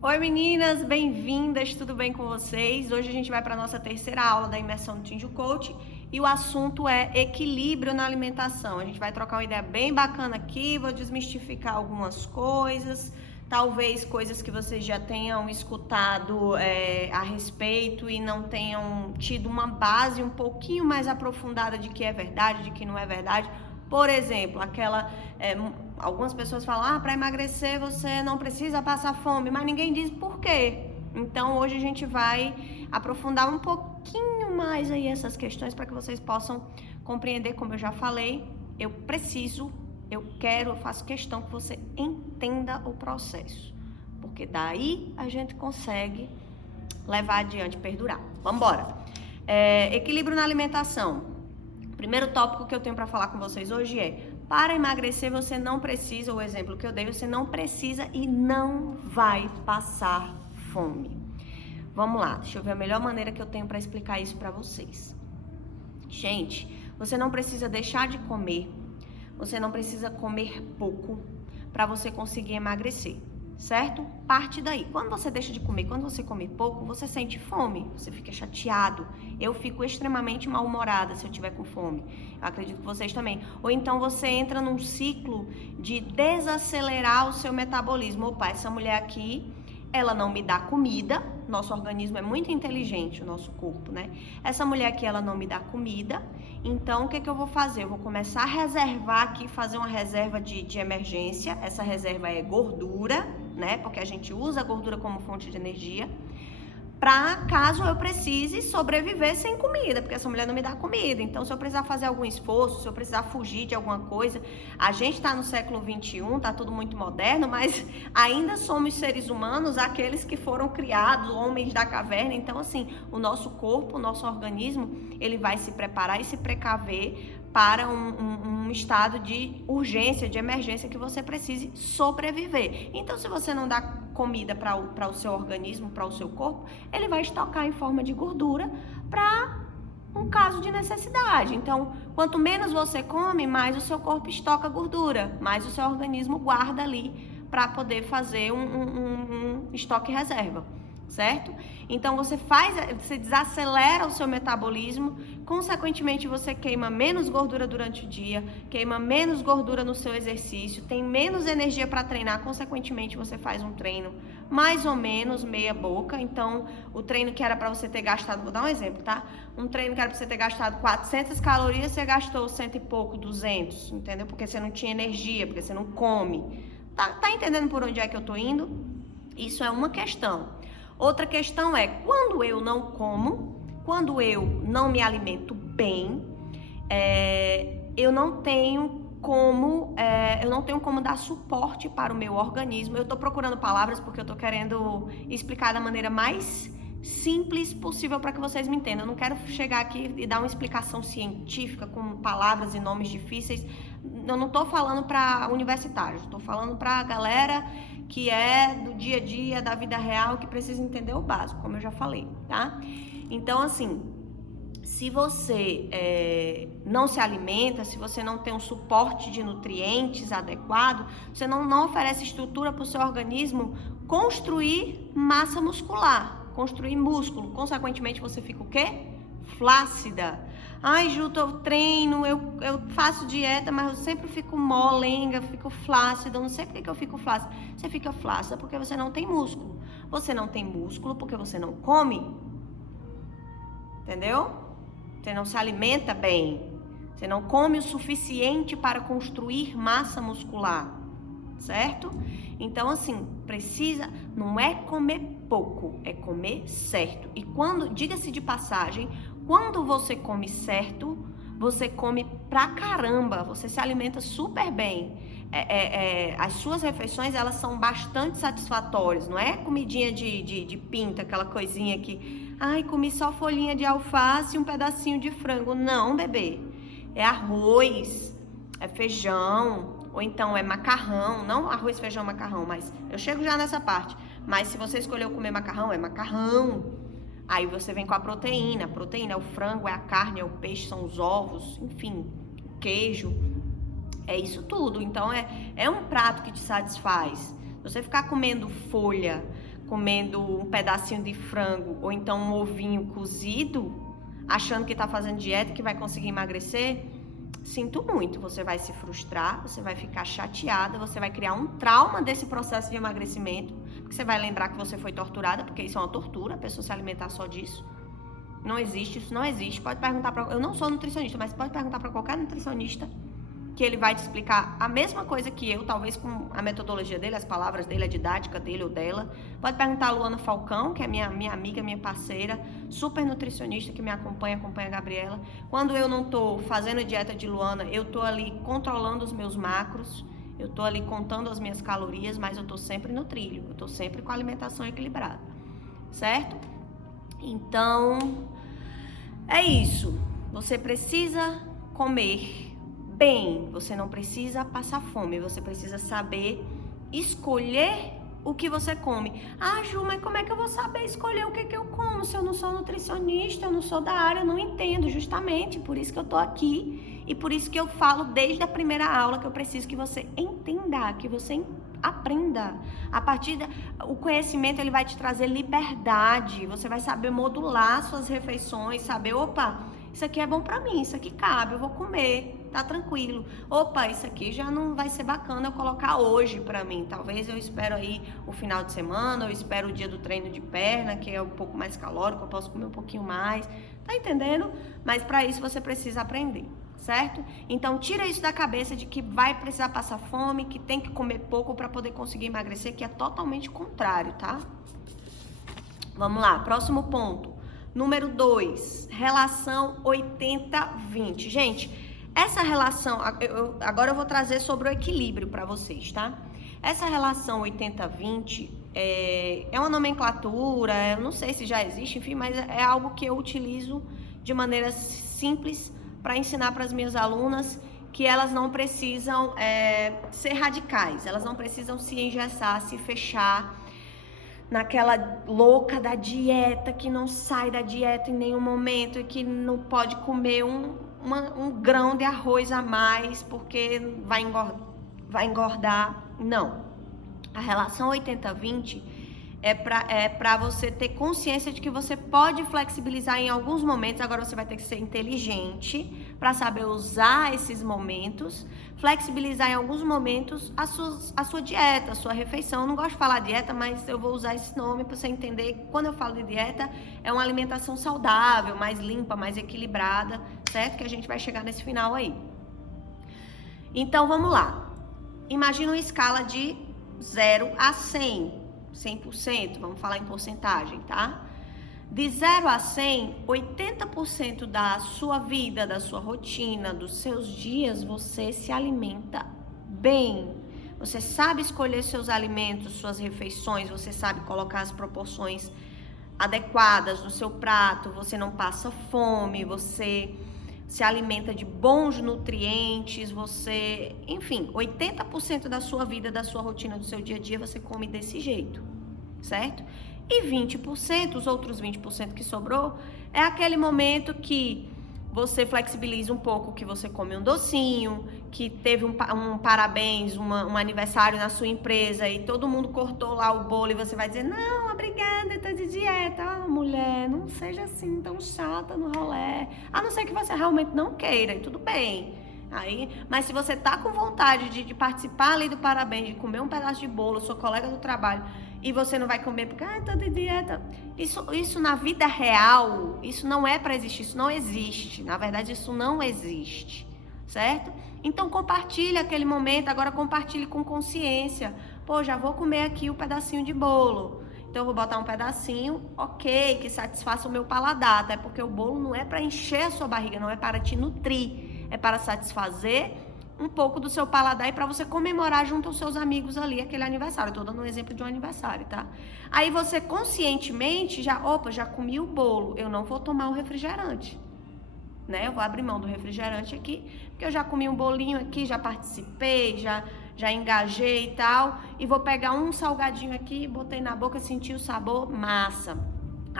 Oi meninas, bem-vindas, tudo bem com vocês? Hoje a gente vai para a nossa terceira aula da imersão do Tinju Coach e o assunto é equilíbrio na alimentação. A gente vai trocar uma ideia bem bacana aqui, vou desmistificar algumas coisas, talvez coisas que vocês já tenham escutado a respeito e não tenham tido uma base um pouquinho mais aprofundada de que é verdade, de que não é verdade. Por exemplo, algumas pessoas falam, para emagrecer você não precisa passar fome, mas ninguém diz por quê. Então hoje a gente vai aprofundar um pouquinho mais aí essas questões para que vocês possam compreender, como eu já falei, eu faço questão que você entenda o processo, porque daí a gente consegue levar adiante, perdurar. Vamos embora. Equilíbrio na alimentação. O primeiro tópico que eu tenho para falar com vocês hoje é: para emagrecer você não precisa, o exemplo que eu dei, você não precisa e não vai passar fome. Vamos lá, deixa eu ver a melhor maneira que eu tenho para explicar isso para vocês. Gente, você não precisa deixar de comer, você não precisa comer pouco para você conseguir emagrecer, certo? Parte daí. Quando você deixa de comer, quando você come pouco, você sente fome, você fica chateado. Eu fico extremamente mal-humorada se eu tiver com fome. Eu acredito que vocês também. Ou então você entra num ciclo de desacelerar o seu metabolismo. Opa, essa mulher aqui, ela não me dá comida. Nosso organismo é muito inteligente, o nosso corpo, né? Essa mulher aqui, ela não me dá comida. Então, o que eu vou fazer? Eu vou começar a reservar aqui, fazer uma reserva de emergência. Essa reserva é gordura, né? Porque a gente usa a gordura como fonte de energia, para caso eu precise sobreviver sem comida, porque essa mulher não me dá comida. Então, se eu precisar fazer algum esforço, se eu precisar fugir de alguma coisa, a gente está no século XXI, tá tudo muito moderno, mas ainda somos seres humanos, aqueles que foram criados, homens da caverna. Então, assim, o nosso corpo, o nosso organismo, ele vai se preparar e se precaver para um estado de urgência, de emergência, que você precise sobreviver. Então, se você não dá comida para o seu organismo, para o seu corpo, ele vai estocar em forma de gordura para um caso de necessidade. Então, quanto menos você come, mais o seu corpo estoca gordura, mais o seu organismo guarda ali para poder fazer um estoque reserva, certo? Então você desacelera o seu metabolismo, consequentemente você queima menos gordura durante o dia, queima menos gordura no seu exercício, tem menos energia para treinar, consequentemente você faz um treino mais ou menos meia boca. Então o treino que era para você ter gastado, vou dar um exemplo, tá? Um treino que era para você ter gastado 400 calorias, você gastou 100 e pouco, 200, entendeu? Porque você não tinha energia, porque você não come. Tá entendendo por onde é que eu tô indo? Isso é uma questão. Outra questão é, quando eu não como, quando eu não me alimento bem, eu não tenho como dar suporte para o meu organismo. Eu estou procurando palavras porque eu estou querendo explicar da maneira mais simples possível para que vocês me entendam. Eu não quero chegar aqui e dar uma explicação científica com palavras e nomes difíceis. Eu não estou falando para universitários, estou falando para a galera que é do dia a dia, da vida real, que precisa entender o básico, como eu já falei, tá? Então, assim, se você não se alimenta, se você não tem um suporte de nutrientes adequado, você não oferece estrutura para o seu organismo construir massa muscular, construir músculo. Consequentemente, você fica o quê? Flácida. Ai, Ju, eu treino, eu faço dieta, mas eu sempre fico molenga, fico flácida. Eu não sei por que eu fico flácida. Você fica flácida porque você não tem músculo. Você não tem músculo porque você não come. Entendeu? Você não se alimenta bem. Você não come o suficiente para construir massa muscular. Certo? Então, assim, não é comer pouco, é comer certo. E diga-se de passagem, quando você come certo, você come pra caramba, você se alimenta super bem. As suas refeições, elas são bastante satisfatórias, não é comidinha de pinta, aquela coisinha que, comi só folhinha de alface e um pedacinho de frango. Não, bebê, é arroz, é feijão, ou então é macarrão, não arroz, feijão, macarrão, mas eu chego já nessa parte. Mas se você escolheu comer macarrão, é macarrão. Aí você vem com a proteína é o frango, é a carne, é o peixe, são os ovos, enfim, o queijo, é isso tudo. Então é um prato que te satisfaz. Você ficar comendo folha, comendo um pedacinho de frango ou então um ovinho cozido, achando que está fazendo dieta, que vai conseguir emagrecer, sinto muito, você vai se frustrar, você vai ficar chateada, você vai criar um trauma desse processo de emagrecimento, porque você vai lembrar que você foi torturada, porque isso é uma tortura, a pessoa se alimentar só disso. Não existe, isso não existe. Pode perguntar para... Eu não sou nutricionista, mas pode perguntar para qualquer nutricionista que ele vai te explicar a mesma coisa que eu, talvez com a metodologia dele, as palavras dele, a didática dele ou dela. Pode perguntar a Luana Falcão, que é minha amiga, minha parceira, super nutricionista que me acompanha a Gabriela. Quando eu não tô fazendo dieta de Luana, eu tô ali controlando os meus macros, eu tô ali contando as minhas calorias, mas eu tô sempre no trilho, eu tô sempre com a alimentação equilibrada, certo? Então, é isso. Você precisa comer bem, você não precisa passar fome, você precisa saber escolher o que você come. Ah, Ju, mas como é que eu vou saber escolher o que eu como se eu não sou nutricionista, eu não sou da área, eu não entendo, justamente, por isso que eu tô aqui e por isso que eu falo desde a primeira aula que eu preciso que você entenda, que você aprenda. A partir o conhecimento, ele vai te trazer liberdade, você vai saber modular suas refeições, saber, opa, isso aqui é bom pra mim, isso aqui cabe, eu vou comer, tá tranquilo. Opa, isso aqui já não vai ser bacana eu colocar hoje pra mim. Talvez eu espero aí o final de semana, eu espero o dia do treino de perna, que é um pouco mais calórico, eu posso comer um pouquinho mais. Tá entendendo? Mas pra isso você precisa aprender, certo? Então tira isso da cabeça de que vai precisar passar fome, que tem que comer pouco pra poder conseguir emagrecer, que é totalmente contrário, tá? Vamos lá, próximo ponto. Número 2, relação 80-20. Gente, essa relação, agora eu vou trazer sobre o equilíbrio para vocês, tá? Essa relação 80-20 é uma nomenclatura, eu não sei se já existe, enfim, mas é algo que eu utilizo de maneira simples para ensinar para as minhas alunas que elas não precisam ser radicais, elas não precisam se engessar, se fechar naquela louca da dieta, que não sai da dieta em nenhum momento e que não pode comer um grão de arroz a mais porque vai engordar. Não. A relação 80-20 é para você ter consciência de que você pode flexibilizar em alguns momentos. Agora você vai ter que ser inteligente para saber usar esses momentos, flexibilizar em alguns momentos a sua dieta, a sua refeição. Eu não gosto de falar dieta, mas eu vou usar esse nome para você entender. Quando eu falo de dieta, é uma alimentação saudável, mais limpa, mais equilibrada, certo? Que a gente vai chegar nesse final aí. Então, vamos lá. Imagina uma escala de 0 a 100%, vamos falar em porcentagem, tá? De 0 a 100, 80% da sua vida, da sua rotina, dos seus dias, você se alimenta bem. Você sabe escolher seus alimentos, suas refeições, você sabe colocar as proporções adequadas no seu prato, você não passa fome, você se alimenta de bons nutrientes, você... Enfim, 80% da sua vida, da sua rotina, do seu dia a dia, você come desse jeito, certo? E 20%, os outros 20% que sobrou, é aquele momento que você flexibiliza um pouco, que você come um docinho, que teve um parabéns, um aniversário na sua empresa e todo mundo cortou lá o bolo e você vai dizer, não, obrigada, eu tô de dieta. Ah, mulher, não seja assim tão chata no rolê. A não ser que você realmente não queira, e tudo bem. Aí, mas se você tá com vontade de participar ali do parabéns, de comer um pedaço de bolo, sua colega do trabalho, e você não vai comer porque, tô de dieta. Isso na vida real, isso não é para existir, isso não existe. Na verdade, isso não existe, certo? Então, compartilhe aquele momento, agora compartilhe com consciência. Pô, já vou comer aqui um pedacinho de bolo. Então, eu vou botar um pedacinho, ok, que satisfaça o meu paladar, até porque o bolo não é para encher a sua barriga, não é para te nutrir. É para satisfazer um pouco do seu paladar e para você comemorar junto aos seus amigos ali aquele aniversário. Eu tô dando um exemplo de um aniversário, tá? Aí você conscientemente já comi o bolo, eu não vou tomar o refrigerante, né? Eu vou abrir mão do refrigerante aqui, porque eu já comi um bolinho aqui, já participei, já engajei e tal, e vou pegar um salgadinho aqui, botei na boca, senti o sabor, massa.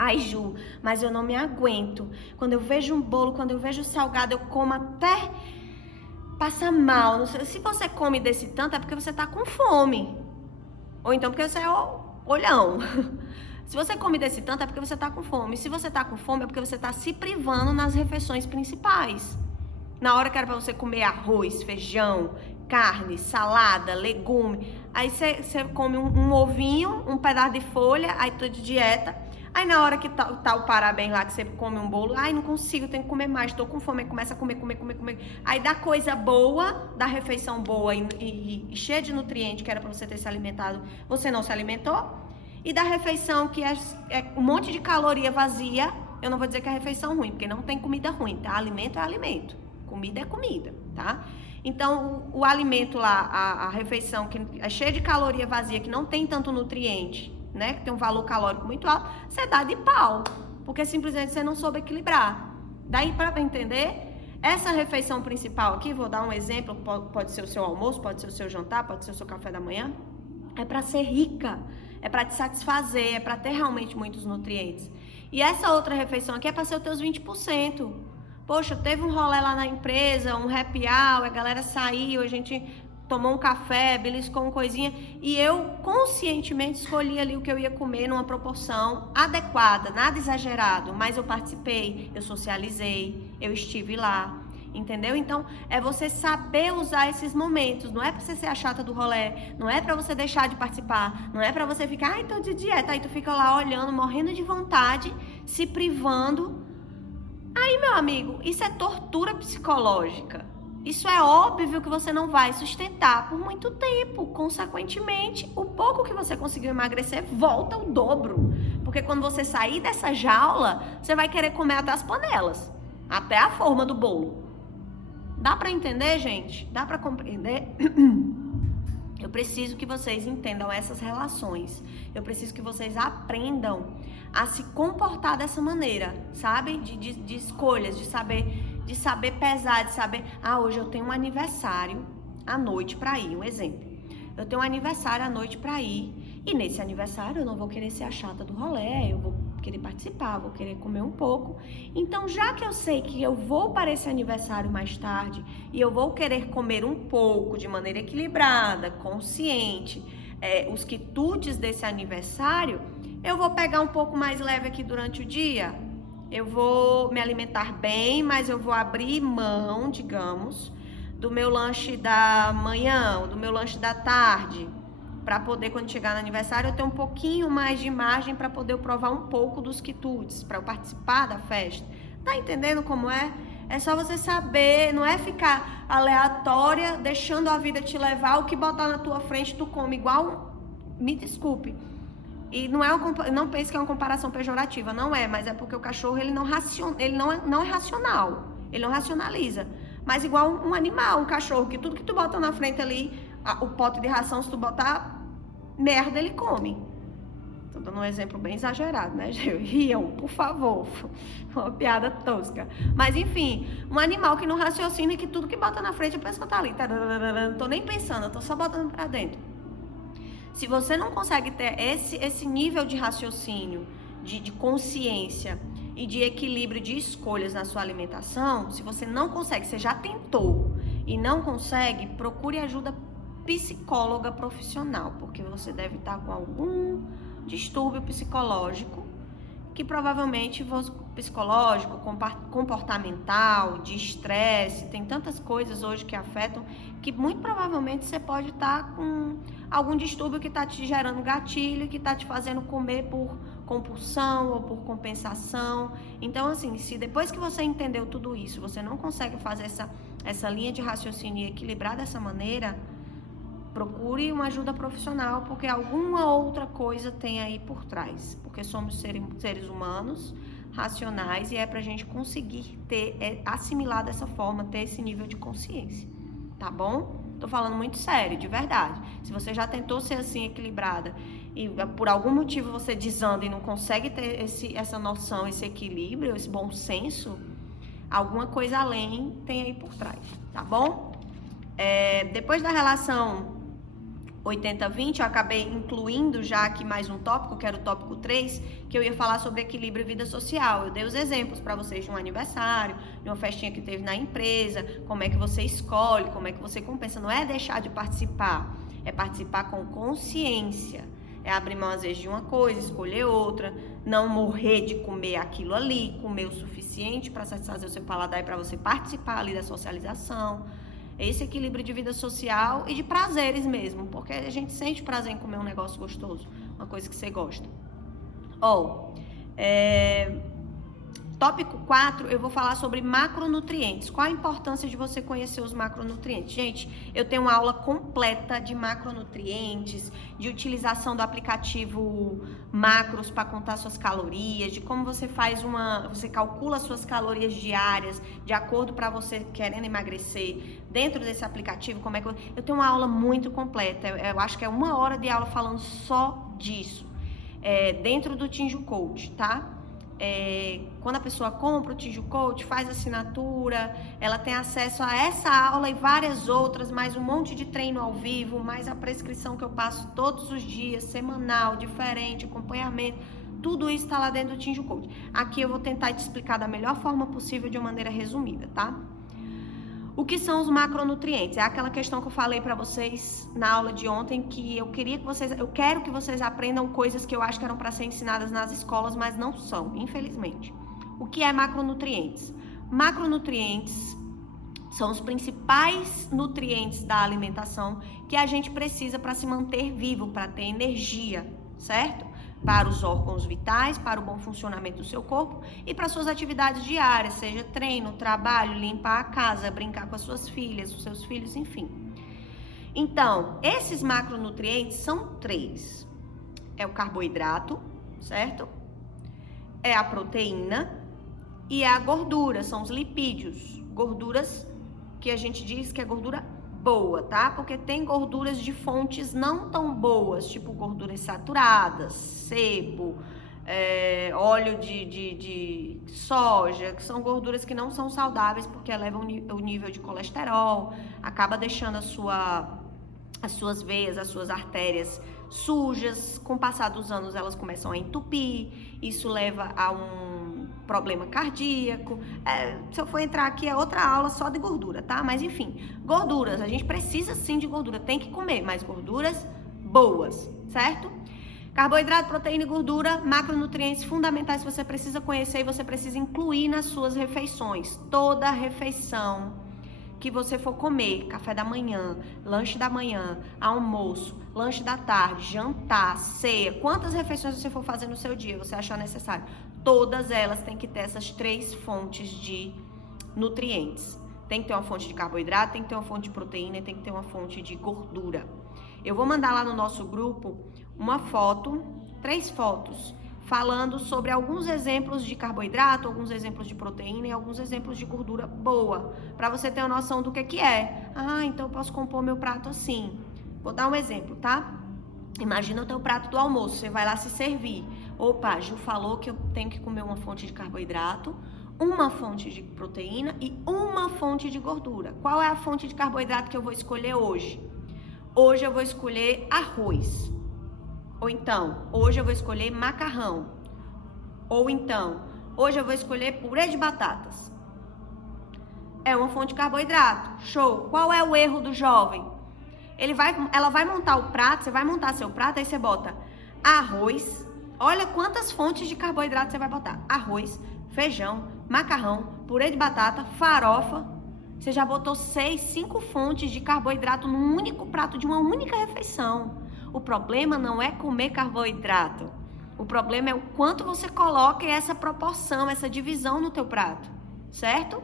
Ai, Ju, mas eu não me aguento. Quando eu vejo um bolo, quando eu vejo salgado, eu como até passar mal. Não sei, se você come desse tanto, é porque você tá com fome. Ou então porque você é olhão. Se você come desse tanto é porque você tá com fome. Se você tá com fome é porque você tá se privando nas refeições principais. Na hora que era pra você comer arroz, feijão, carne, salada, legume, aí você come um ovinho, um pedaço de folha, aí tô de dieta. Aí na hora que tá o parabéns lá, que você come um bolo, ai, não consigo, tenho que comer mais, tô com fome, aí começa a comer. Aí da coisa boa, da refeição boa e cheia de nutrientes que era pra você ter se alimentado, você não se alimentou. E da refeição que é um monte de caloria vazia, eu não vou dizer que é refeição ruim, porque não tem comida ruim, tá? Alimento é alimento, comida é comida, tá? Então, o alimento lá, a refeição que é cheia de caloria vazia, que não tem tanto nutriente, né? Que tem um valor calórico muito alto, você dá de pau, porque simplesmente você não soube equilibrar. Daí, para entender, essa refeição principal aqui, vou dar um exemplo, pode ser o seu almoço, pode ser o seu jantar, pode ser o seu café da manhã, é para ser rica, é para te satisfazer, é para ter realmente muitos nutrientes. E essa outra refeição aqui é para ser os teus 20%. Poxa, teve um rolê lá na empresa, um happy hour, a galera saiu, a gente tomou um café, beliscou uma coisinha, e eu conscientemente escolhi ali o que eu ia comer numa proporção adequada, nada exagerado, mas eu participei, eu socializei, eu estive lá. Entendeu? Então, é você saber usar esses momentos. Não é pra você ser a chata do rolê, não é pra você deixar de participar, não é pra você ficar, ai, tô de dieta, aí tu fica lá olhando, morrendo de vontade, se privando. Aí, meu amigo, isso é tortura psicológica. Isso é óbvio que você não vai sustentar por muito tempo. Consequentemente, o pouco que você conseguiu emagrecer volta ao dobro. Porque quando você sair dessa jaula, você vai querer comer até as panelas, até a forma do bolo. Dá pra entender, gente? Dá pra compreender? Eu preciso que vocês entendam essas relações. Eu preciso que vocês aprendam a se comportar dessa maneira, sabe? De escolhas, de saber pesar, de saber... Ah, hoje eu tenho um aniversário à noite pra ir, um exemplo. Eu tenho um aniversário à noite pra ir, e nesse aniversário eu não vou querer ser a chata do rolê, eu vou querer participar, vou querer comer um pouco. Então, já que eu sei que eu vou para esse aniversário mais tarde e eu vou querer comer um pouco de maneira equilibrada, consciente, os quitutes desse aniversário, eu vou pegar um pouco mais leve aqui durante o dia. Eu vou me alimentar bem, mas eu vou abrir mão, digamos, do meu lanche da manhã, do meu lanche da tarde, para poder, quando chegar no aniversário, eu ter um pouquinho mais de margem para poder eu provar um pouco dos quitutes, para eu participar da festa. Tá entendendo como é? É só você saber, não é ficar aleatória, deixando a vida te levar, o que botar na tua frente tu come igual, me desculpe. E não pense que é uma comparação pejorativa, não é, mas é porque o cachorro ele não é racional, ele não racionaliza. Mas igual um animal, um cachorro, que tudo que tu bota na frente ali, o pote de ração, se tu botar merda, ele come. Tô dando um exemplo bem exagerado, né? Riam, por favor. Uma piada tosca. Mas, enfim, um animal que não raciocina e que tudo que bota na frente, a pessoa tá ali. Não tô nem pensando, eu tô só botando pra dentro. Se você não consegue ter esse nível de raciocínio, de consciência e de equilíbrio de escolhas na sua alimentação, se você não consegue, você já tentou e não consegue, procure ajuda psicóloga profissional, porque você deve estar com algum distúrbio psicológico, que provavelmente psicológico, comportamental, de estresse, tem tantas coisas hoje que afetam, que muito provavelmente você pode estar com algum distúrbio que está te gerando gatilho, que está te fazendo comer por compulsão ou por compensação. Então, assim, se depois que você entendeu tudo isso, você não consegue fazer essa linha de raciocínio e equilibrar dessa maneira, procure uma ajuda profissional, porque alguma outra coisa tem aí por trás. Porque somos seres humanos, racionais, e é pra gente conseguir assimilar dessa forma, ter esse nível de consciência, tá bom? Tô falando muito sério, de verdade. Se você já tentou ser assim, equilibrada, e por algum motivo você desanda e não consegue ter essa noção, esse equilíbrio, esse bom senso, alguma coisa além tem aí por trás, tá bom? Depois da relação 80-20, eu acabei incluindo já aqui mais um tópico, que era o tópico 3, que eu ia falar sobre equilíbrio e vida social. Eu dei os exemplos para vocês de um aniversário, de uma festinha que teve na empresa, como é que você escolhe, como é que você compensa. Não é deixar de participar, é participar com consciência, É abrir mão às vezes de uma coisa, escolher outra, não morrer de comer aquilo ali, comer o suficiente para satisfazer o seu paladar e para você participar ali da socialização. Esse equilíbrio de vida social e de prazeres mesmo, porque a gente sente prazer em comer um negócio gostoso, uma coisa que você gosta. Tópico 4, eu vou falar sobre macronutrientes. Qual a importância de você conhecer os macronutrientes? Gente, eu tenho uma aula completa de macronutrientes, de utilização do aplicativo Macros para contar suas calorias, de como você você calcula suas calorias diárias de acordo para você querendo emagrecer dentro desse aplicativo. Eu tenho uma aula muito completa. Eu acho que é 1 hora de aula falando só disso, dentro do Tinju Coach, tá? Quando a pessoa compra o Tinju Coach, faz assinatura, ela tem acesso a essa aula e várias outras, mais um monte de treino ao vivo, mais a prescrição que eu passo todos os dias, semanal, diferente, acompanhamento, tudo isso está lá dentro do Tinju Coach. Aqui eu vou tentar te explicar da melhor forma possível, de uma maneira resumida, tá? O que são os macronutrientes? É aquela questão que eu falei para vocês na aula de ontem, que eu quero que vocês aprendam coisas que eu acho que eram para ser ensinadas nas escolas, mas não são, infelizmente. O que é macronutrientes? Macronutrientes são os principais nutrientes da alimentação que a gente precisa para se manter vivo, para ter energia, certo? Para os órgãos vitais, para o bom funcionamento do seu corpo e para suas atividades diárias, seja treino, trabalho, limpar a casa, brincar com as suas filhas, os seus filhos, enfim. Então, esses macronutrientes são 3. É o carboidrato, certo? É a proteína e é a gordura, são os lipídios. Gorduras que a gente diz que é gordura boa, tá? Porque tem gorduras de fontes não tão boas, tipo gorduras saturadas, sebo, óleo de soja, que são gorduras que não são saudáveis porque elevam o nível de colesterol, acaba deixando as suas veias, as suas artérias sujas. Com o passar dos anos elas começam a entupir, isso leva a um problema cardíaco. Se eu for entrar aqui é outra aula só de gordura, tá? Mas enfim, gorduras, a gente precisa sim de gordura, tem que comer, mas gorduras boas, certo? Carboidrato, proteína e gordura, macronutrientes fundamentais que você precisa conhecer e você precisa incluir nas suas refeições. Toda refeição que você for comer, café da manhã, lanche da manhã, almoço, lanche da tarde, jantar, ceia, quantas refeições você for fazer no seu dia, você achar necessário, todas elas têm que ter essas 3 fontes de nutrientes. Tem que ter uma fonte de carboidrato, tem que ter uma fonte de proteína e tem que ter uma fonte de gordura. Eu vou mandar lá no nosso grupo uma foto, 3 fotos, falando sobre alguns exemplos de carboidrato, alguns exemplos de proteína e alguns exemplos de gordura boa, para você ter uma noção do que é. Então eu posso compor meu prato assim. Vou dar um exemplo, tá? Imagina o teu prato do almoço, você vai lá se servir. Opa, Ju falou que eu tenho que comer uma fonte de carboidrato, uma fonte de proteína e uma fonte de gordura. Qual é a fonte de carboidrato que eu vou escolher hoje? Hoje eu vou escolher arroz. Ou então, hoje eu vou escolher macarrão. Ou então, hoje eu vou escolher purê de batatas. É uma fonte de carboidrato. Show! Qual é o erro do jovem? Ela vai montar o prato, você vai montar seu prato, aí você bota arroz. Olha quantas fontes de carboidrato você vai botar. Arroz, feijão, macarrão, purê de batata, farofa. Você já botou 5 fontes de carboidrato num único prato de uma única refeição. O problema não é comer carboidrato. O problema é o quanto você coloca essa proporção, essa divisão no teu prato, certo?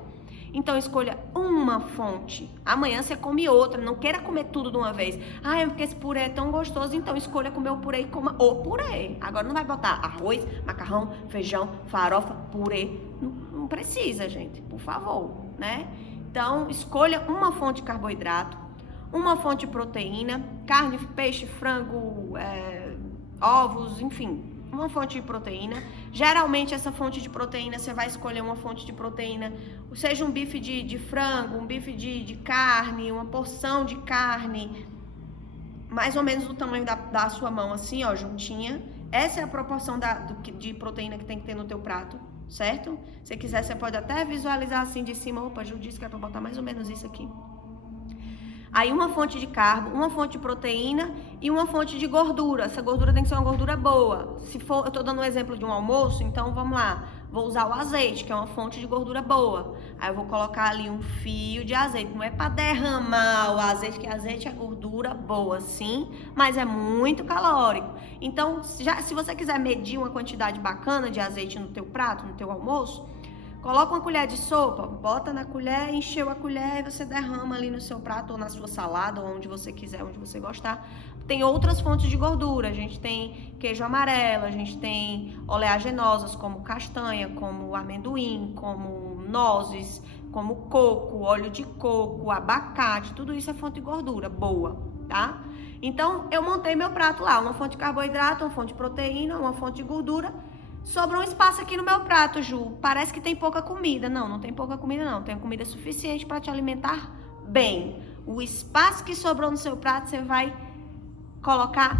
Então escolha uma fonte. Amanhã você come outra, não queira comer tudo de uma vez. É porque esse purê é tão gostoso, então escolha comer o purê e coma o purê. Agora não vai botar arroz, macarrão, feijão, farofa, purê. Não precisa, gente, por favor, né? Então escolha uma fonte de carboidrato, uma fonte de proteína, carne, peixe, frango, ovos, enfim, uma fonte de proteína. Geralmente essa fonte de proteína, você vai escolher uma fonte de proteína, seja um bife de frango, um bife de carne, uma porção de carne, mais ou menos do tamanho da sua mão, assim, ó, juntinha. Essa é a proporção de proteína que tem que ter no teu prato, certo? Se quiser, você pode até visualizar assim de cima. Opa, Ju disse que é pra botar mais ou menos isso aqui. Aí uma fonte de carbo, uma fonte de proteína e uma fonte de gordura. Essa gordura tem que ser uma gordura boa. Se for, eu tô dando um exemplo de um almoço, então vamos lá. Vou usar o azeite, que é uma fonte de gordura boa. Aí eu vou colocar ali um fio de azeite. Não é para derramar o azeite, que azeite é gordura boa, sim, mas é muito calórico. Então, se você quiser medir uma quantidade bacana de azeite no teu prato, no teu almoço, coloca uma colher de sopa, bota na colher, encheu a colher e você derrama ali no seu prato ou na sua salada, ou onde você quiser, onde você gostar. Tem outras fontes de gordura, a gente tem queijo amarelo, a gente tem oleaginosas como castanha, como amendoim, como nozes, como coco, óleo de coco, abacate, tudo isso é fonte de gordura boa, tá? Então, eu montei meu prato lá, uma fonte de carboidrato, uma fonte de proteína, uma fonte de gordura. Sobrou um espaço aqui no meu prato, Ju. Parece que tem pouca comida. Não, não tem pouca comida não. Tem comida suficiente para te alimentar bem. O espaço que sobrou no seu prato, você vai colocar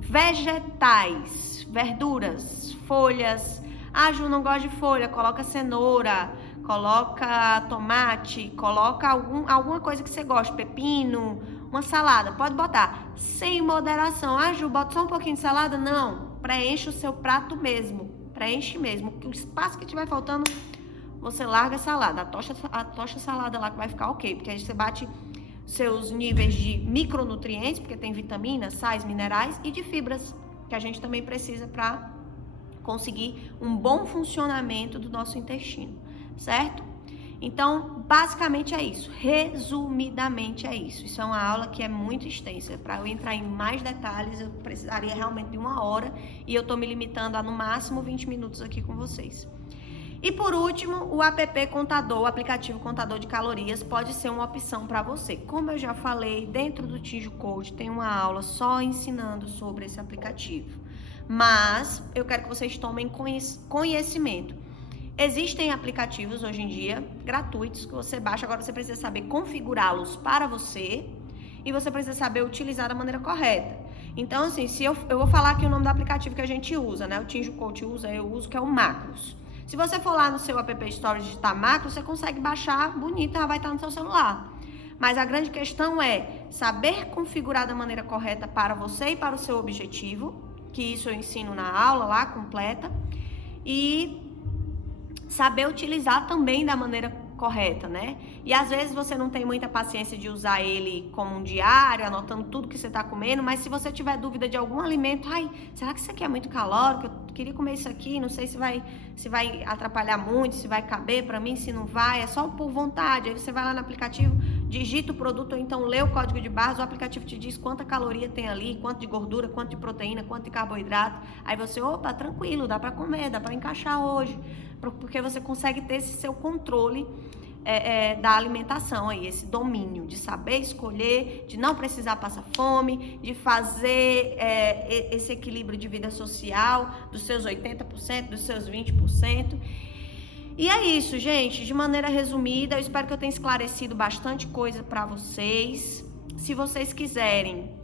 vegetais, verduras, folhas. Ah, Ju, não gosta de folha. Coloca cenoura, coloca tomate, coloca alguma coisa que você gosta. Pepino, uma salada. Pode botar. Sem moderação. Ah, Ju, bota só um pouquinho de salada? Não. Preenche o seu prato mesmo. Preenche mesmo. O espaço que tiver faltando, você larga a salada. A tocha salada lá que vai ficar ok. Porque aí você bate seus níveis de micronutrientes, porque tem vitaminas, sais, minerais e de fibras, que a gente também precisa para conseguir um bom funcionamento do nosso intestino, certo? Então, basicamente é isso. Resumidamente é isso. Isso é uma aula que é muito extensa. Para eu entrar em mais detalhes, eu precisaria realmente de 1 hora e eu estou me limitando a no máximo 20 minutos aqui com vocês. E por último, o app Contador, o aplicativo Contador de Calorias, pode ser uma opção para você. Como eu já falei, dentro do Tinju Coach tem uma aula só ensinando sobre esse aplicativo. Mas eu quero que vocês tomem conhecimento. Existem aplicativos hoje em dia gratuitos que você baixa, agora você precisa saber configurá-los para você e você precisa saber utilizar da maneira correta. Então, assim, se eu vou falar aqui o nome do aplicativo que a gente usa, né? O Tinju Coach usa, eu uso, que é o Macros. Se você for lá no seu app Store digitar Macros, você consegue baixar bonito, ela vai estar no seu celular. Mas a grande questão é saber configurar da maneira correta para você e para o seu objetivo, que isso eu ensino na aula lá completa, e saber utilizar também da maneira correta, né? E às vezes você não tem muita paciência de usar ele como um diário, anotando tudo que você tá comendo, mas se você tiver dúvida de algum alimento, ai, será que isso aqui é muito calórico? Eu queria comer isso aqui, não sei se vai atrapalhar muito, se vai caber para mim, se não vai, é só por vontade. Aí você vai lá no aplicativo, digita o produto ou então lê o código de barras, o aplicativo te diz quanta caloria tem ali, quanto de gordura, quanto de proteína, quanto de carboidrato. Aí você, opa, tranquilo, dá para comer, dá para encaixar hoje, porque você consegue ter esse seu controle da alimentação aí, esse domínio de saber escolher, de não precisar passar fome, de fazer esse equilíbrio de vida social dos seus 80%, dos seus 20%. E é isso, gente, de maneira resumida, eu espero que eu tenha esclarecido bastante coisa para vocês. Se vocês quiserem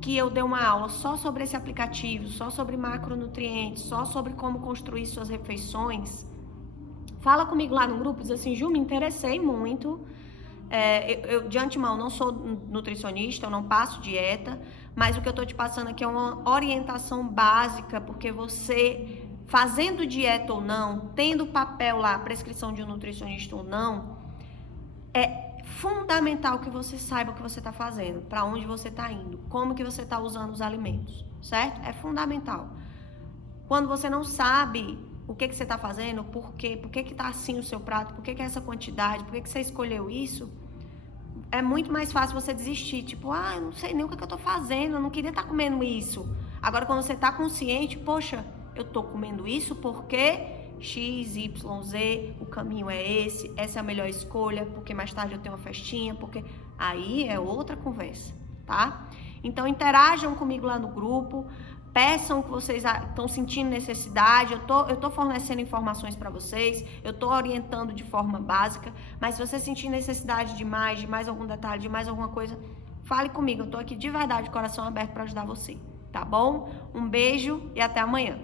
que eu dê uma aula só sobre esse aplicativo, só sobre macronutrientes, só sobre como construir suas refeições, fala comigo lá no grupo, diz assim, Ju, me interessei muito. Eu de antemão não sou nutricionista, eu não passo dieta, mas o que eu tô te passando aqui é uma orientação básica, porque você, fazendo dieta ou não, tendo papel lá, prescrição de um nutricionista ou não, é fundamental que você saiba o que você está fazendo, para onde você está indo, como que você está usando os alimentos, certo? É fundamental. Quando você não sabe o que você está fazendo, por que está assim o seu prato, por que é essa quantidade, por que você escolheu isso, é muito mais fácil você desistir, tipo, eu não sei nem o que eu estou fazendo, eu não queria estar comendo isso. Agora, quando você está consciente, poxa, eu estou comendo isso porque X, Y, Z, o caminho é esse, essa é a melhor escolha, porque mais tarde eu tenho uma festinha, porque aí é outra conversa, tá? Então, interajam comigo lá no grupo, peçam que vocês estão sentindo necessidade, eu tô fornecendo informações para vocês, eu tô orientando de forma básica, mas se você sentir necessidade de mais algum detalhe, de mais alguma coisa, fale comigo, eu tô aqui de verdade, coração aberto para ajudar você, tá bom? Um beijo e até amanhã.